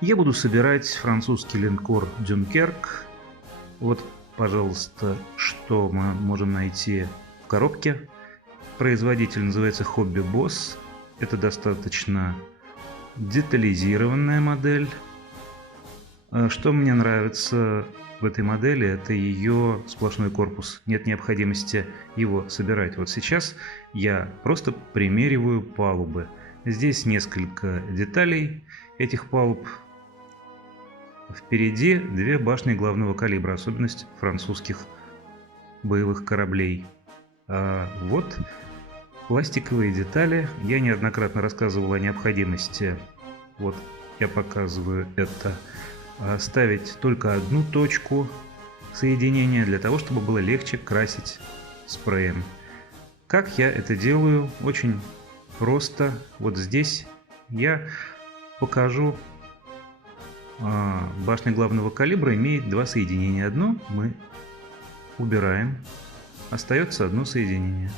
Я буду собирать французский линкор «Дюнкерк». Вот, пожалуйста, что мы можем найти в коробке. Производитель называется Hobby Boss. Это достаточно детализированная модель. Что мне нравится в этой модели, это ее сплошной корпус. Нет необходимости его собирать. Вот сейчас я просто примериваю палубы. Здесь несколько деталей этих палуб. Впереди две башни главного калибра, особенность французских боевых кораблей. А вот пластиковые детали. Я неоднократно рассказывал о необходимости, вот я показываю это, ставить только одну точку соединения для того, чтобы было легче красить спреем. Как я это делаю? Очень просто. Вот здесь я покажу. Башня главного калибра имеет два соединения. Одно мы убираем. Остается одно соединение.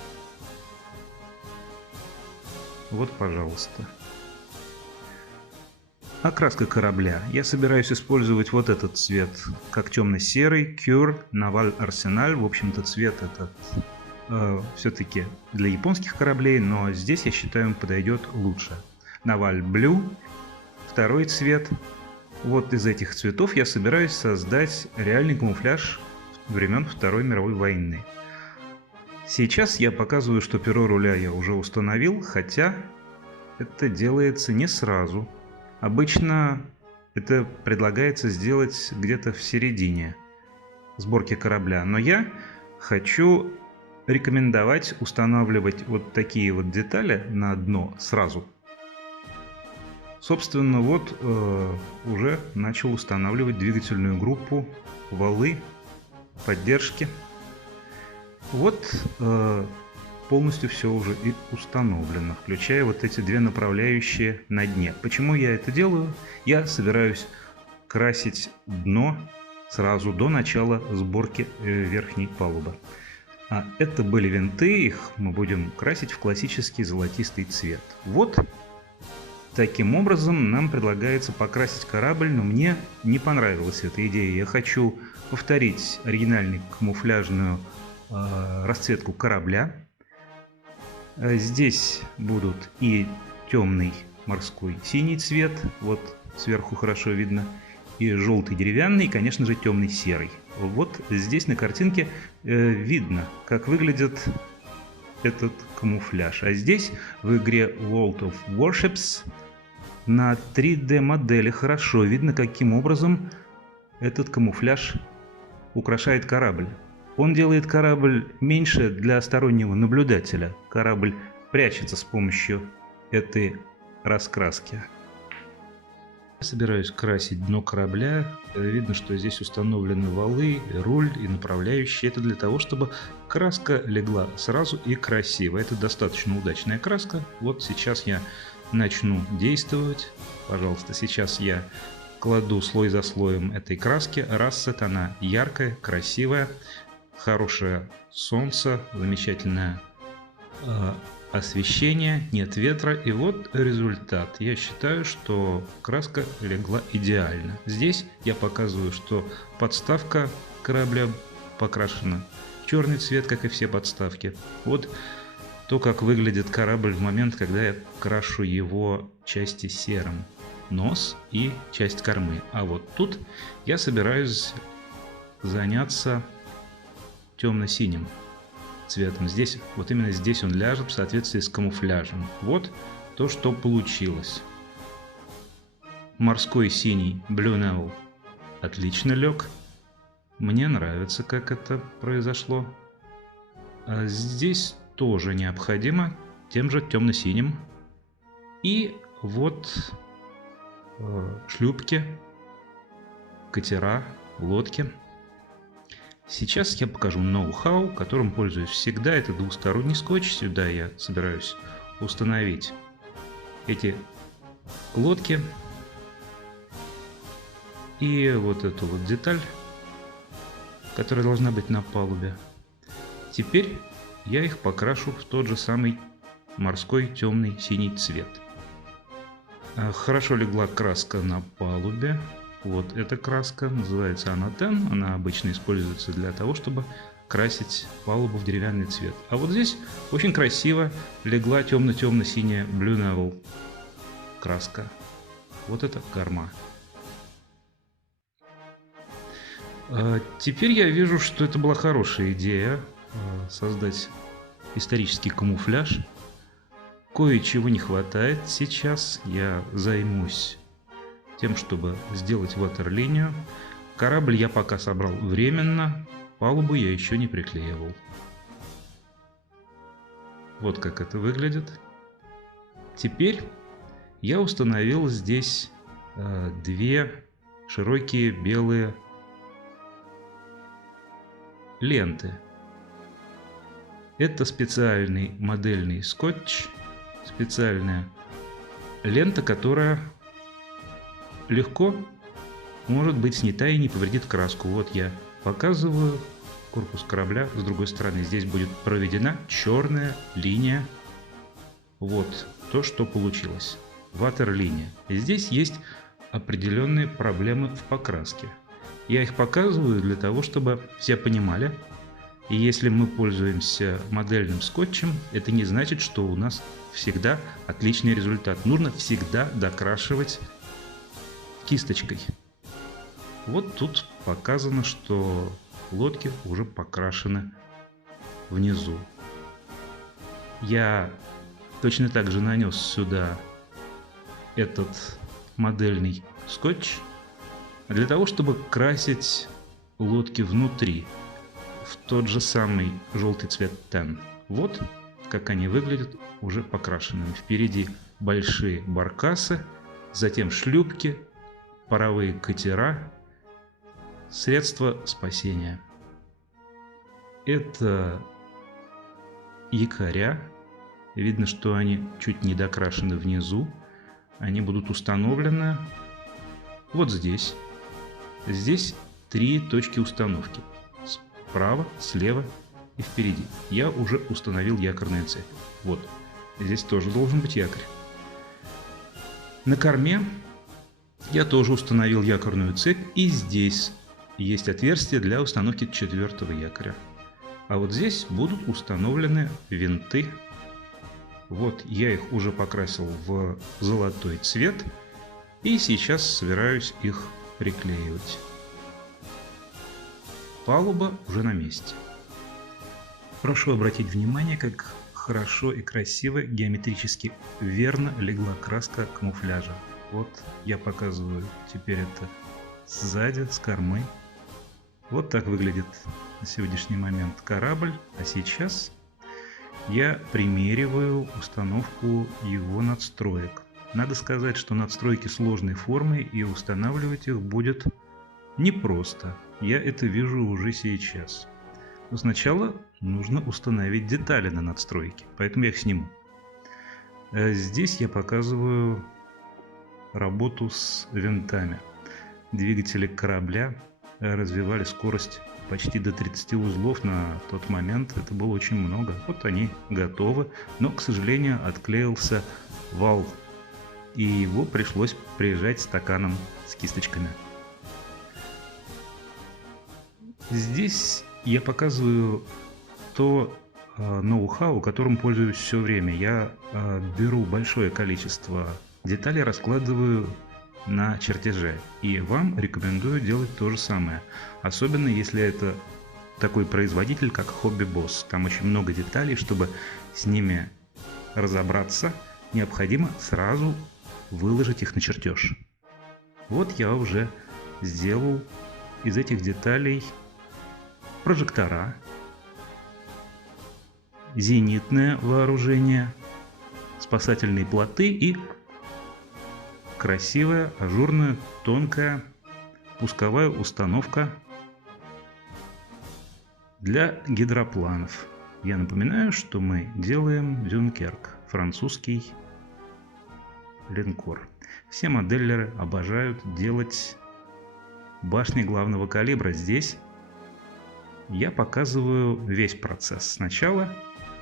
Вот, пожалуйста. Окраска корабля. Я собираюсь использовать вот этот цвет, как темно-серый, Cure, Naval Arsenal. В общем-то, цвет этот все-таки для японских кораблей, но здесь, я считаю, он подойдет лучше. Naval Blue. Второй цвет. Вот из этих цветов я собираюсь создать реальный камуфляж времен Второй мировой войны. Сейчас я показываю, что перо руля я уже установил, хотя это делается не сразу. Обычно это предлагается сделать где-то в середине сборки корабля, но я хочу рекомендовать устанавливать вот такие вот детали на дно сразу. Собственно, вот уже начал устанавливать двигательную группу, валы, поддержки. Вот полностью все уже и установлено, включая вот эти две направляющие на дне. Почему я это делаю? Я собираюсь красить дно сразу до начала сборки верхней палубы. А это были винты, их мы будем красить в классический золотистый цвет. Вот. Таким образом, нам предлагается покрасить корабль, но мне не понравилась эта идея. Я хочу повторить оригинальную камуфляжную расцветку корабля. Здесь будут и темный морской синий цвет, вот сверху хорошо видно, и желтый деревянный, и, конечно же, темный серый. Вот здесь на картинке видно, как выглядит этот камуфляж. А здесь в игре World of Warships на 3D модели хорошо видно, каким образом этот камуфляж украшает корабль. Он делает корабль меньше для стороннего наблюдателя. Корабль прячется с помощью этой раскраски. Я собираюсь красить дно корабля. Видно, что здесь установлены валы, руль и направляющие. Это для того, чтобы краска легла сразу и красиво. Это достаточно удачная краска. Вот сейчас я начну действовать. Пожалуйста, сейчас я кладу слой за слоем этой краски. Рассет, она яркая, красивая, хорошее солнце, замечательное освещение, нет ветра, и вот результат. Я считаю, что краска легла идеально. Здесь я показываю, что подставка корабля покрашена в черный цвет, как и все подставки. Вот то, как выглядит корабль в момент, когда я крашу его части серым. Нос и часть кормы. А вот тут я собираюсь заняться темно-синим цветом. Здесь, вот именно здесь он ляжет в соответствии с камуфляжем. Вот то, что получилось. Морской синий Blue Navy отлично лег. Мне нравится, как это произошло. А здесь тоже необходимо тем же темно-синим. И вот шлюпки, катера, лодки. Сейчас я покажу ноу-хау, которым пользуюсь всегда. Это двусторонний скотч. Сюда я собираюсь установить эти лодки. И вот эту вот деталь, которая должна быть на палубе. Теперь я их покрашу в тот же самый морской темный синий цвет. Хорошо легла краска на палубе. Вот эта краска, называется она Тен. Она обычно используется для того, чтобы красить палубу в деревянный цвет. А вот здесь очень красиво легла темно-темно-синяя Blue Navel краска. Вот это корма. Теперь я вижу, что это была хорошая идея создать исторический камуфляж. Кое-чего не хватает сейчас. Я займусь тем, чтобы сделать ватерлинию. Корабль я пока собрал временно. Палубу я еще не приклеивал. Вот как это выглядит. Теперь я установил здесь две широкие белые ленты. Это специальный модельный скотч. Специальная лента, которая легко может быть снята и не повредит краску. Вот я показываю корпус корабля с другой стороны. Здесь будет проведена черная линия. Вот то, что получилось. Ватерлиния. И здесь есть определенные проблемы в покраске. Я их показываю для того, чтобы все понимали. И если мы пользуемся модельным скотчем, это не значит, что у нас всегда отличный результат. Нужно всегда докрашивать кисточкой. Вот тут показано, что лодки уже покрашены внизу. Я точно так же нанес сюда этот модельный скотч для того, чтобы красить лодки внутри в тот же самый желтый цвет Тен. Вот как они выглядят уже покрашенными. Впереди большие баркасы, затем шлюпки, паровые катера, средства спасения. Это якоря. Видно, что они чуть не докрашены внизу. Они будут установлены вот здесь. Здесь 3 точки установки. Справа, слева и впереди. Я уже установил якорные цепи. Вот. Здесь тоже должен быть якорь. На корме я тоже установил якорную цепь. И здесь есть отверстие для установки 4-го якоря. А вот здесь будут установлены винты. Вот я их уже покрасил в золотой цвет. И сейчас собираюсь их приклеивать. Палуба уже на месте. Прошу обратить внимание, как хорошо и красиво, геометрически верно легла краска камуфляжа. Вот я показываю теперь это сзади, с кормы. Вот так выглядит на сегодняшний момент корабль. А сейчас я примериваю установку его надстроек. Надо сказать, что надстройки сложной формы, и устанавливать их будет непросто. Я это вижу уже сейчас. Но сначала нужно установить детали на надстройке, поэтому я их сниму. Здесь я показываю работу с винтами. Двигатели корабля развивали скорость почти до 30 узлов на тот момент. Это было очень много. Вот они готовы, но, к сожалению, отклеился вал, и его пришлось прижать стаканом с кисточками. Здесь я показываю то ноу-хау, которым пользуюсь все время. Я беру большое количество деталей, раскладываю на чертеже. И вам рекомендую делать то же самое. Особенно если это такой производитель, как Hobby Boss. Там очень много деталей. Чтобы с ними разобраться, необходимо сразу выложить их на чертеж. Вот я уже сделал из этих деталей прожектора, зенитное вооружение, спасательные плоты и красивая, ажурная, тонкая пусковая установка для гидропланов. Я напоминаю, что мы делаем Дюнкерк, французский линкор. Все моделлеры обожают делать башни главного калибра. Здесь я показываю весь процесс. Сначала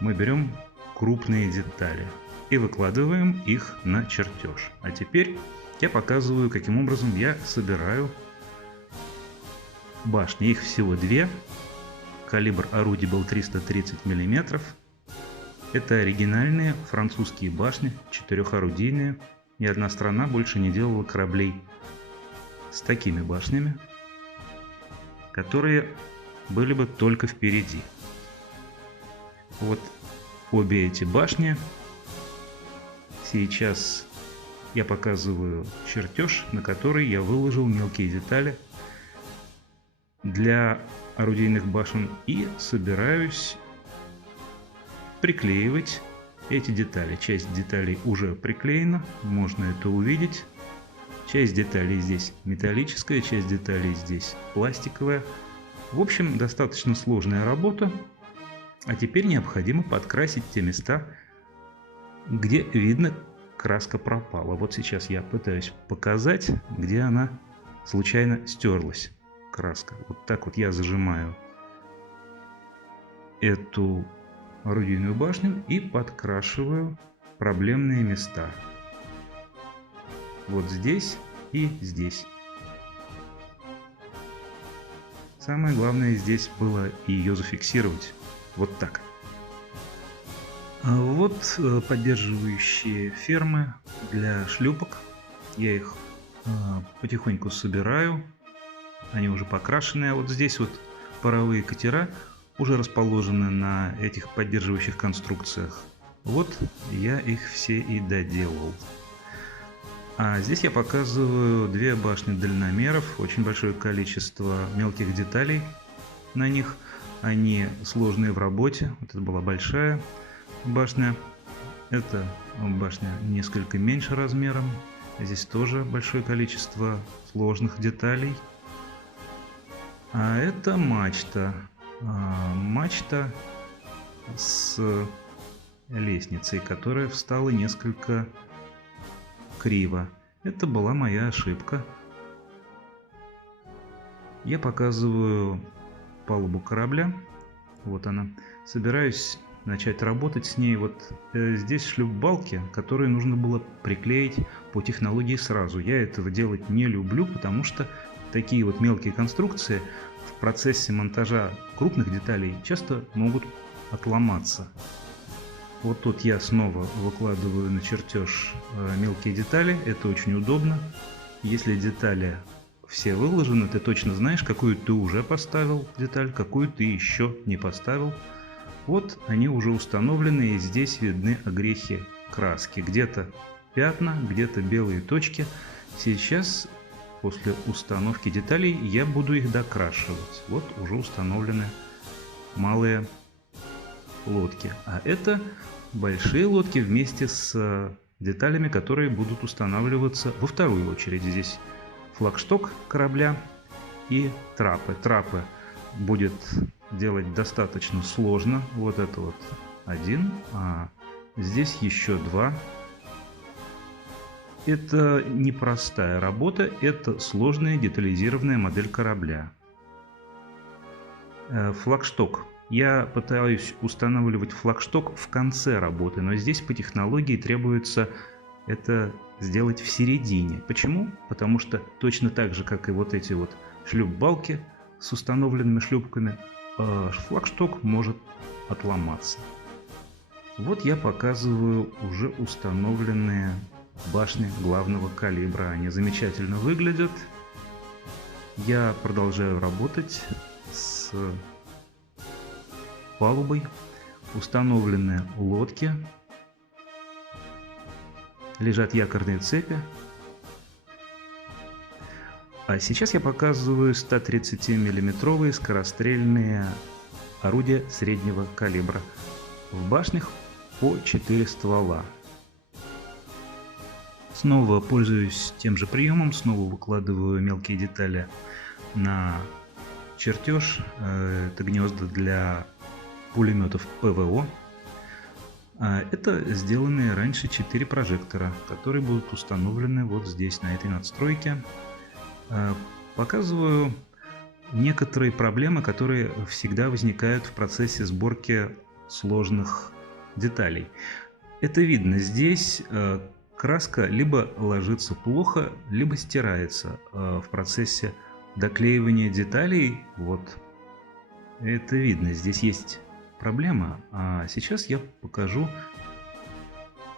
мы берем крупные детали. и выкладываем их на чертеж. А теперь я показываю, каким образом я собираю башни. Их всего две. Калибр орудий был 330 мм. Это оригинальные французские башни, четырехорудийные. Ни одна страна больше не делала кораблей с такими башнями, которые были бы только впереди. Вот обе эти башни. Сейчас я показываю чертеж, на который я выложил мелкие детали для орудийных башен и собираюсь приклеивать эти детали. Часть деталей уже приклеена, можно это увидеть. Часть деталей здесь металлическая, часть деталей здесь пластиковая. В общем, достаточно сложная работа. А теперь необходимо подкрасить те места, где видно, краска пропала. Вот сейчас я пытаюсь показать, где она случайно стерлась, краска. Вот так вот я зажимаю эту орудийную башню и подкрашиваю проблемные места. Вот здесь и здесь. Самое главное здесь было ее зафиксировать. Вот так. Вот поддерживающие фермы для шлюпок. Я их потихоньку собираю. Они уже покрашены. А вот здесь вот паровые катера уже расположены на этих поддерживающих конструкциях. Вот я их все и доделал. А здесь я показываю две башни дальномеров, очень большое количество мелких деталей на них. Они сложные в работе. Вот это была большая башня. Эта башня несколько меньше размером. Здесь тоже большое количество сложных деталей. А это мачта. Мачта с лестницей, которая встала несколько криво. Это была моя ошибка. Я показываю палубу корабля. Вот она. Собираюсь начать работать с ней. Вот здесь шлюпбалки, которые нужно было приклеить по технологии сразу. Я этого делать не люблю, потому что такие вот мелкие конструкции в процессе монтажа крупных деталей часто могут отломаться. Вот тут я снова выкладываю на чертеж мелкие детали. Это очень удобно. Если детали все выложены, ты точно знаешь, какую ты уже поставил деталь, какую ты еще не поставил. Вот они уже установлены, и здесь видны огрехи краски. Где-то пятна, где-то белые точки. Сейчас, после установки деталей, я буду их докрашивать. Вот уже установлены малые лодки. А это большие лодки вместе с деталями, которые будут устанавливаться во вторую очередь. Здесь флагшток корабля и трапы. Трапы будет делать достаточно сложно. Вот это вот один, а здесь еще два. Это непростая работа, это сложная детализированная модель корабля. Флагшток. Я пытаюсь устанавливать флагшток в конце работы, но здесь по технологии требуется это сделать в середине. Почему? Потому что точно так же, как и вот эти вот шлюпбалки с установленными шлюпками, флагшток может отломаться. Вот я показываю уже установленные башни главного калибра. Они замечательно выглядят. Я продолжаю работать с палубой. Установлены лодки. Лежат якорные цепи. А сейчас я показываю 130-миллиметровые скорострельные орудия среднего калибра. В башнях по 4 ствола. Снова пользуюсь тем же приемом, снова выкладываю мелкие детали на чертеж. Это гнезда для пулеметов ПВО. Это сделанные раньше 4 прожектора, которые будут установлены вот здесь, на этой надстройке. Показываю некоторые проблемы, которые всегда возникают в процессе сборки сложных деталей. Это видно. Здесь краска либо ложится плохо, либо стирается в процессе доклеивания деталей. Вот это видно. Здесь есть проблема. А сейчас я покажу,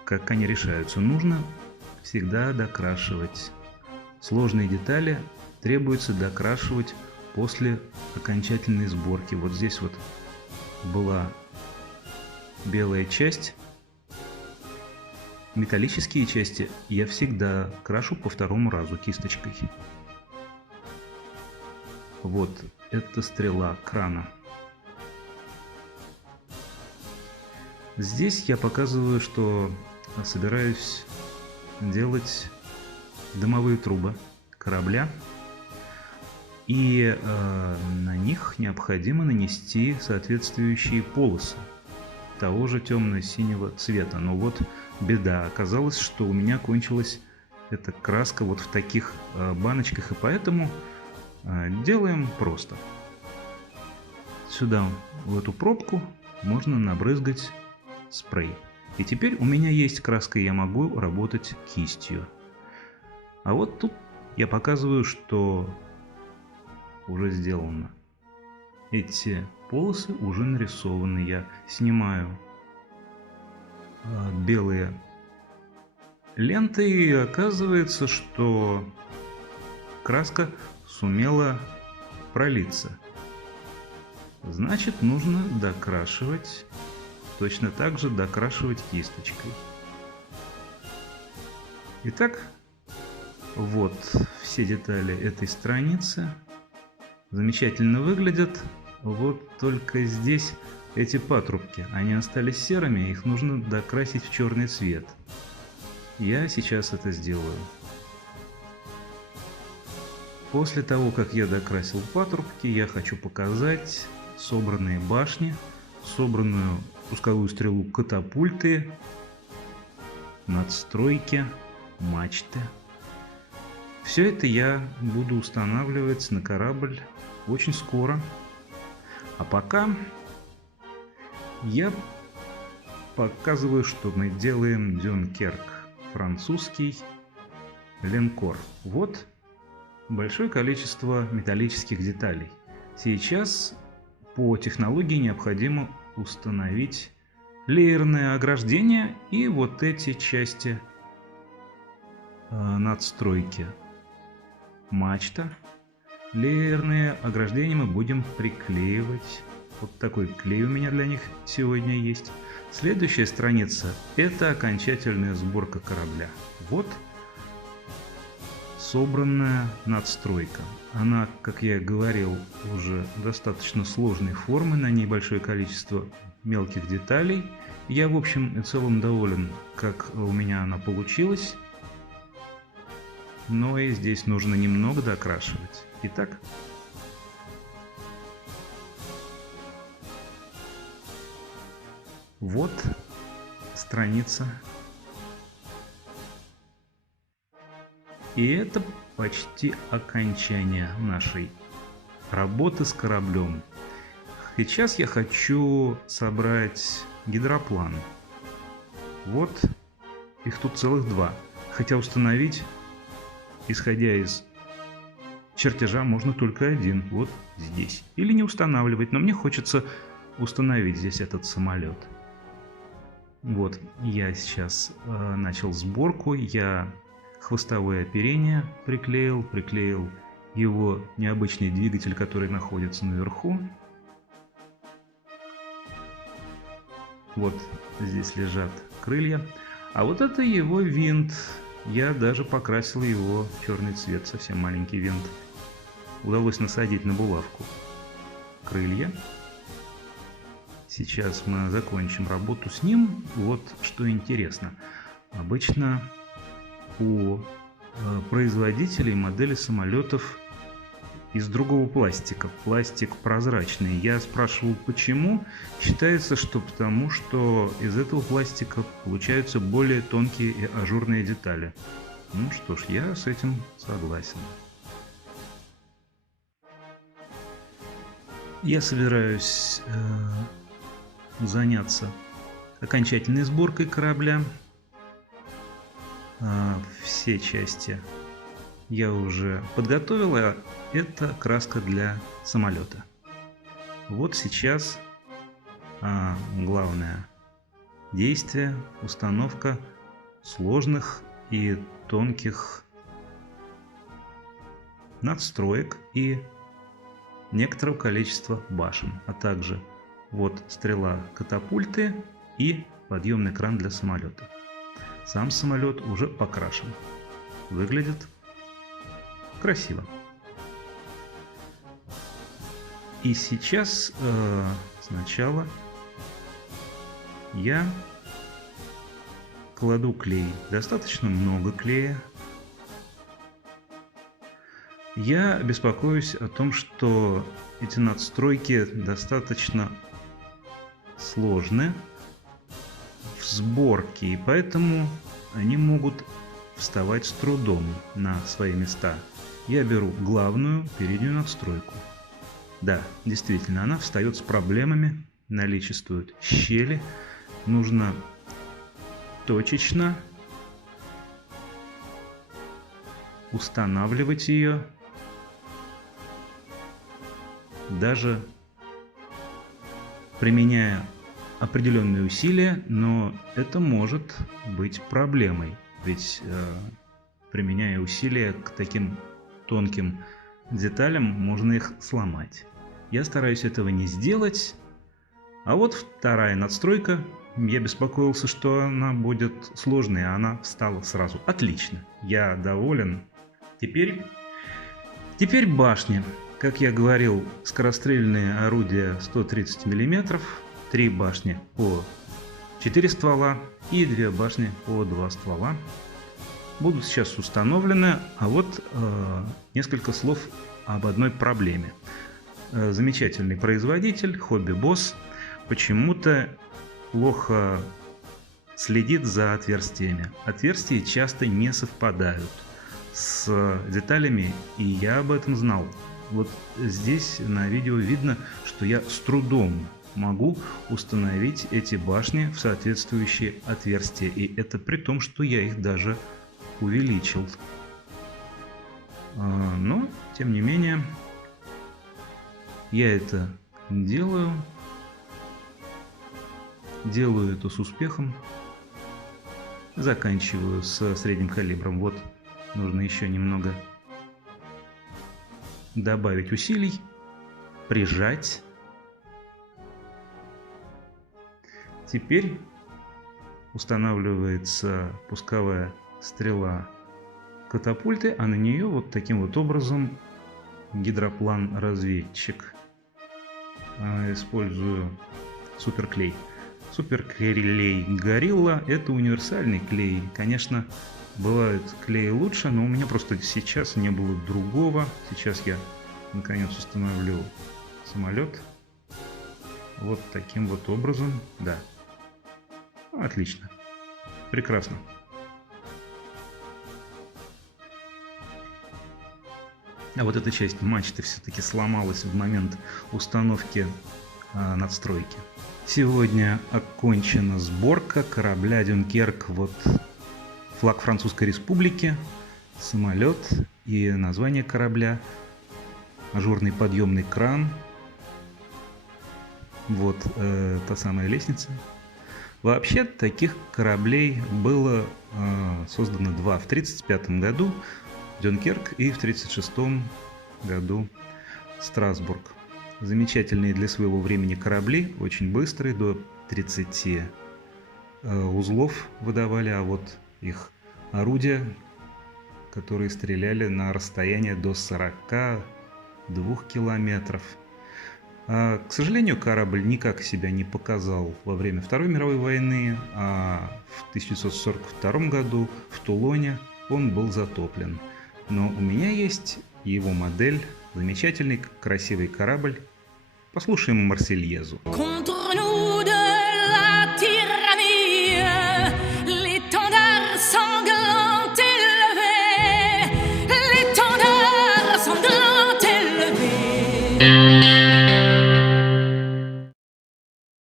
как они решаются. Нужно всегда докрашивать. Сложные детали требуется докрашивать после окончательной сборки. Вот здесь вот была белая часть. Металлические части я всегда крашу по второму разу кисточкой. Вот это стрела крана. Здесь я показываю, что собираюсь делать дымовые трубы корабля. И на них необходимо нанести соответствующие полосы того же темно-синего цвета. Но вот беда. Оказалось, что у меня кончилась эта краска вот в таких баночках, и поэтому делаем просто. Сюда, в эту пробку, можно набрызгать спрей. И теперь у меня есть краска, и я могу работать кистью. А вот тут я показываю, что уже сделано. Эти полосы уже нарисованы. Я снимаю белые ленты, и оказывается, что краска сумела пролиться. Значит, нужно докрашивать, точно так же докрашивать кисточкой. Итак, вот все детали этой страницы. Замечательно выглядят. Вот только здесь эти патрубки, они остались серыми, их нужно докрасить в черный цвет. Я сейчас это сделаю. После того, как я докрасил патрубки, я хочу показать собранные башни, собранную пусковую стрелу катапульты, надстройки, мачты. Все это я буду устанавливать на корабль очень скоро. А пока я показываю, что мы делаем Дюнкерк, французский линкор. Вот большое количество металлических деталей. Сейчас по технологии необходимо установить леерное ограждение и вот эти части надстройки. Мачта. Леерные ограждения мы будем приклеивать. Вот такой клей у меня для них сегодня есть. Следующая страница — это окончательная сборка корабля. Вот собранная надстройка. Она, как я и говорил, уже достаточно сложной формы, на ней большое количество мелких деталей. Я, в общем и целом, доволен, как у меня она получилась. Но и здесь нужно немного докрашивать. Итак, вот страница. И это почти окончание нашей работы с кораблем. Сейчас я хочу собрать гидроплан. Вот их тут целых два. Хотя установить, исходя из чертежа, можно только один. Вот здесь. Или не устанавливать, но мне хочется установить здесь этот самолет. Вот, я сейчас начал сборку. Я хвостовое оперение приклеил его необычный двигатель, который находится наверху. Вот здесь лежат крылья. А вот это его винт. Я даже покрасил его в черный цвет, совсем маленький винт. Удалось насадить на булавку крылья. Сейчас мы закончим работу с ним. Вот что интересно. Обычно у производителей модели самолетов из другого пластика. Пластик прозрачный. Я спрашивал, почему. Считается, что потому что из этого пластика получаются более тонкие и ажурные детали. Ну что ж, я с этим согласен. Я собираюсь заняться окончательной сборкой корабля. Все части я уже подготовил, а это краска для самолета. Вот сейчас главное действие, установка сложных и тонких надстроек и некоторого количества башен, а также вот стрела катапульты и подъемный кран для самолета. Сам самолет уже покрашен, выглядит красиво. И сейчас сначала я кладу клей, достаточно много клея. Я беспокоюсь о том, что эти надстройки достаточно сложны в сборке, и поэтому они могут вставать с трудом на свои места. Я беру главную переднюю надстройку. Да, действительно, она встает с проблемами, наличествуют щели, нужно точечно устанавливать ее, даже применяя определенные усилия, но это может быть проблемой, ведь применяя усилия к таким тонким деталям, можно их сломать. Я стараюсь этого не сделать. А вот вторая надстройка, я беспокоился, что она будет сложной, а она встала сразу. Отлично, я доволен. Теперь башни. Как я говорил, скорострельные орудия 130 мм, 3 башни по 4 ствола и 2 башни по 2 ствола будут сейчас установлены. А вот несколько слов об одной проблеме. Замечательный производитель Hobby Boss почему-то плохо следит за отверстиями. Отверстия часто не совпадают с деталями, и я об этом знал. Вот здесь на видео видно, что я с трудом могу установить эти башни в соответствующие отверстия, и это при том, что я их даже увеличил. Но, тем не менее, я это делаю это с успехом, заканчиваю с средним калибром. Вот нужно еще немного добавить усилий, прижать. Теперь устанавливается пусковая стрела катапульты, а на нее вот таким вот образом гидроплан-разведчик. Использую суперклей. Суперклей Gorilla — это универсальный клей. Конечно, бывают клеи лучше, но у меня просто сейчас не было другого. Сейчас я наконец установлю самолет. Вот таким вот образом. Да. Отлично. Прекрасно. А вот эта часть мачты все-таки сломалась в момент установки надстройки. Сегодня окончена сборка корабля Дюнкерк. Вот флаг Французской Республики, самолет и название корабля, ажурный подъемный кран. Вот та самая лестница. Вообще таких кораблей было создано 2 в 1935 году. Дюнкерк и в 1936 году Страсбург. Замечательные для своего времени корабли, очень быстрые, до 30 узлов выдавали, а вот их орудия, которые стреляли на расстояние до 42 километров. К сожалению, корабль никак себя не показал во время Второй мировой войны, а в 1942 году в Тулоне он был затоплен. Но у меня есть его модель, замечательный красивый корабль. Послушаем Марсельезу.